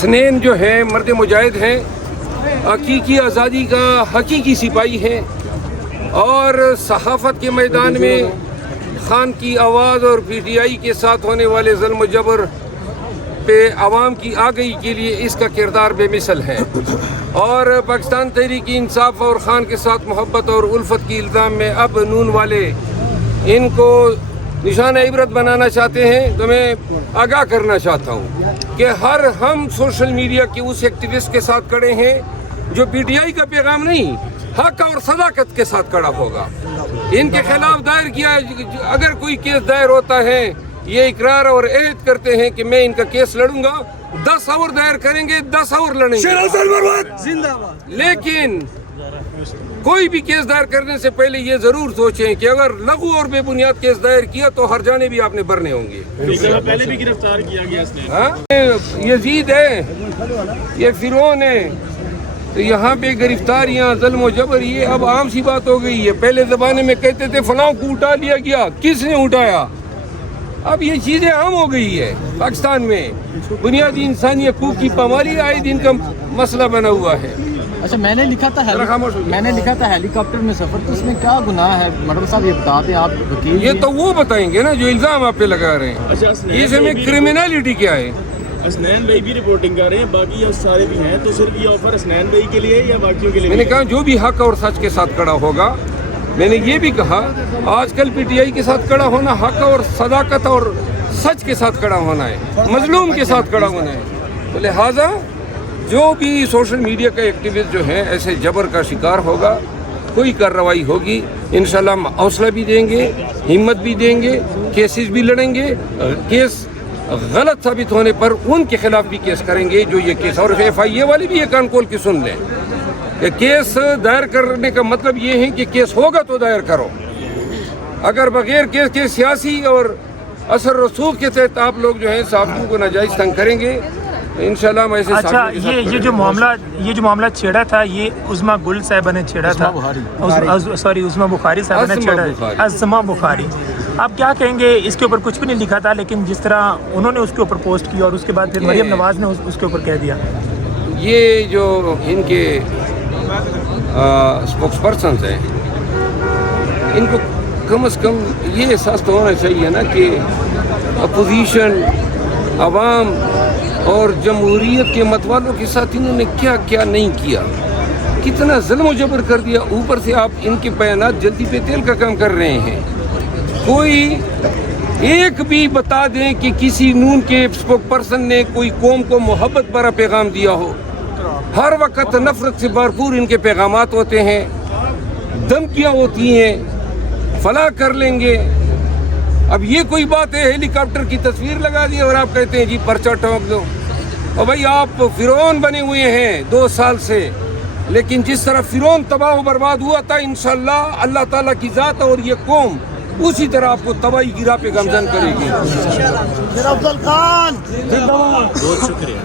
حسنین جو ہیں مرد مجاہد ہیں، حقیقی آزادی کا حقیقی سپاہی ہیں، اور صحافت کے میدان میں خان کی آواز اور پی ٹی آئی کے ساتھ ہونے والے ظلم و جبر پہ عوام کی آگہی کے لیے اس کا کردار بے مثل ہے، اور پاکستان تحریک انصاف اور خان کے ساتھ محبت اور الفت کی الزام میں اب نون والے ان کو نشانہ عبرت بنانا چاہتے ہیں۔ تو میں آگاہ کرنا چاہتا ہوں کہ ہم سوشل میڈیا کے اس ایکٹیوسٹ کے ساتھ کھڑے ہیں جو پی ٹی آئی کا پیغام نہیں، حق اور صداقت کے ساتھ کھڑا ہوگا۔ ان کے خلاف دائر کیا، اگر کوئی کیس دائر ہوتا ہے، یہ اقرار اور عہد کرتے ہیں کہ میں ان کا کیس لڑوں گا، 10 اور دائر کریں گے، 10 اور لڑیں گے، لیکن کوئی بھی کیس دائر کرنے سے پہلے یہ ضرور سوچیں کہ اگر لغو اور بے بنیاد کیس دائر کیا تو ہر جانے بھی آپ نے بھرنے ہوں گے۔ پہلے بھی گرفتار کیا گیا یزید ہے، یہ فرعون ہے، تو یہاں پہ گرفتاریاں، ظلم و جبر یہ اب عام سی بات ہو گئی ہے۔ پہلے زمانے میں کہتے تھے فلاں کو اٹھا لیا گیا، کس نے اٹھایا؟ اب یہ چیزیں عام ہو گئی ہے پاکستان میں۔ بنیادی انسانی حقوق کی پامالی آئے دن کا مسئلہ بنا ہوا ہے۔ اچھا، میں نے لکھا تھا ہیلی کاپٹر میں سفر، تو اس میں کیا گناہ ہے مڈر صاحب؟ یہ بتا دیں، آپ وکیل۔ یہ تو وہ بتائیں گے نا جو الزام آپ پہ لگا رہے ہیں، اس میں کرمینالٹی کیا ہے۔ حسنین بھائی بھی رپورٹنگ کر رہے ہیں، باقی سارے بھی ہیں، تو صرف یہ آفر حسنین بھائی کے لیے یا باقیوں کے لیے؟ میں نے کہا جو بھی حق اور سچ کے ساتھ کھڑا ہوگا، میں نے یہ بھی کہا آج کل پی ٹی آئی کے ساتھ کھڑا ہونا حق اور صداقت اور سچ کے ساتھ کھڑا ہونا ہے، مظلوم کے ساتھ کھڑا ہونا ہے۔ تو لہٰذا جو بھی سوشل میڈیا کا ایکٹیوسٹ جو ہیں ایسے جبر کا شکار ہوگا، کوئی کارروائی ہوگی، انشاءاللہ ہم حوصلہ بھی دیں گے، ہمت بھی دیں گے، کیسز بھی لڑیں گے، کیس غلط ثابت ہونے پر ان کے خلاف بھی کیس کریں گے جو یہ کیس، اور ایف آئی اے والے بھی یہ کان کھول کے سن لیں کہ کیس دائر کرنے کا مطلب یہ ہے کہ کیس ہوگا تو دائر کرو، اگر بغیر کیس کے سیاسی اور اثر رسوخ کے تحت آپ لوگ جو ہیں صحافیوں کو ناجائز تنگ کریں گے، انشاءاللہ ہم ایسے۔ اچھا، یہ جو معاملہ چھیڑا تھا، یہ عظمیٰ گل صاحبہ نے چھیڑا تھا، عظمیٰ بخاری صاحبہ نے چھیڑا، عظمیٰ بخاری۔ آپ کیا کہیں گے؟ اس کے اوپر کچھ بھی نہیں لکھا تھا، لیکن جس طرح انہوں نے اس کے اوپر پوسٹ کیا اور اس کے بعد پھر مریم نواز نے اس کے اوپر کہہ دیا۔ یہ جو ان کے اسپوکس پرسنز ہیں، ان کو کم از کم یہ احساس تو ہونا چاہیے نا کہ اپوزیشن، عوام اور جمہوریت کے متوالوں کے ساتھ انہوں نے کیا کیا نہیں کیا، کتنا ظلم و جبر کر دیا۔ اوپر سے آپ ان کے بیانات جلدی پہ تیل کا کام کر رہے ہیں۔ کوئی ایک بھی بتا دیں کہ کسی نون کے اسپوک پرسن نے کوئی قوم کو محبت بھرا پیغام دیا ہو؟ ہر وقت نفرت سے بھرپور ان کے پیغامات ہوتے ہیں، دھمکیاں ہوتی ہیں، فلاں کر لیں گے۔ اب یہ کوئی بات ہے ہیلی کاپٹر کی تصویر لگا دی اور آپ کہتے ہیں جی پرچہ ٹھونک دو؟ اور بھائی آپ فرعون بنے ہوئے ہیں 2 سال سے، لیکن جس طرح فرعون تباہ و برباد ہوا تھا، انشاءاللہ اللہ تعالیٰ کی ذات اور یہ قوم اسی طرح آپ کو تباہی کی راہ پہ گامزن کرے گی۔ افضل خان، بہت شکریہ۔